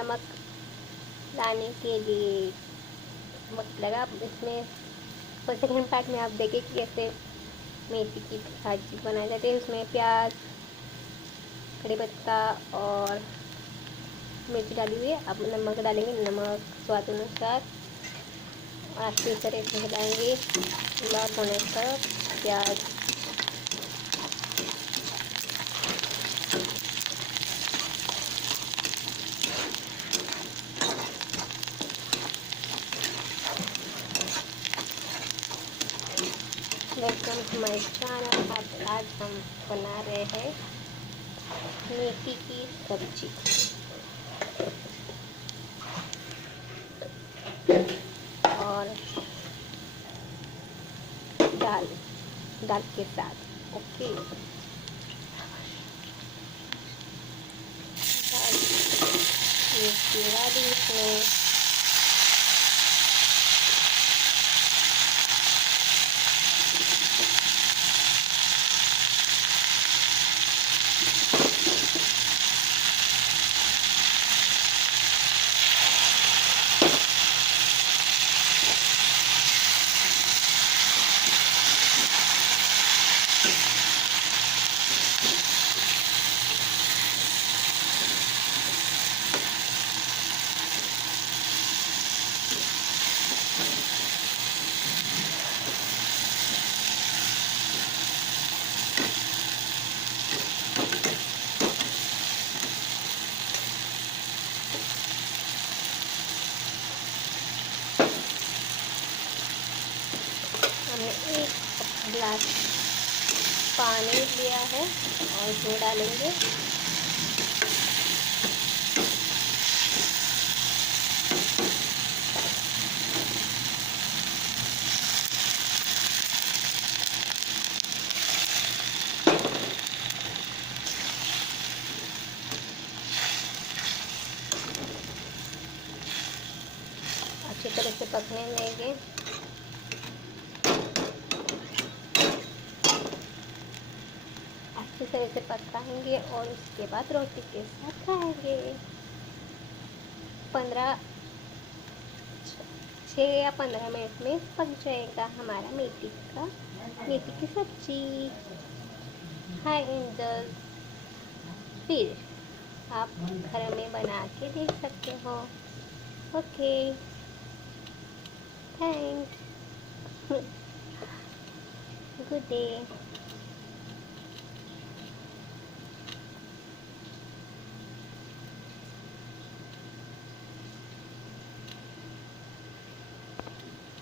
नमक लाने के लिए वक्त लगा। इसमें और सेकेंड पार्ट में आप देखें कि कैसे मेथी की भाजी बनाई जाती है। उसमें प्याज, कड़ी पत्ता और मिर्ची डाली हुई है। अब नमक डालेंगे, नमक स्वाद अनुसार, और अच्छी तरह से हिलाएंगे लाल होने तक प्याज। Welcome to my channel. आज हम बना रहे हैं मेथी की सब्जी और दाल के साथ। ओके, दाल मेथी डाली इसमें। हमने 1 गिलास पानी लिया है और इसमें डालेंगे अच्छी तरह से पकने देंगे। अच्छी तरह से पकाएंगे और उसके बाद रोटी के साथ खाएंगे। 6 या 15 मिनट में पक जाएगा हमारा मेथी की सब्जी। हाय एंजल्स, फिर आप घर में बना के देख सकते हो। Okay, thanks, good day.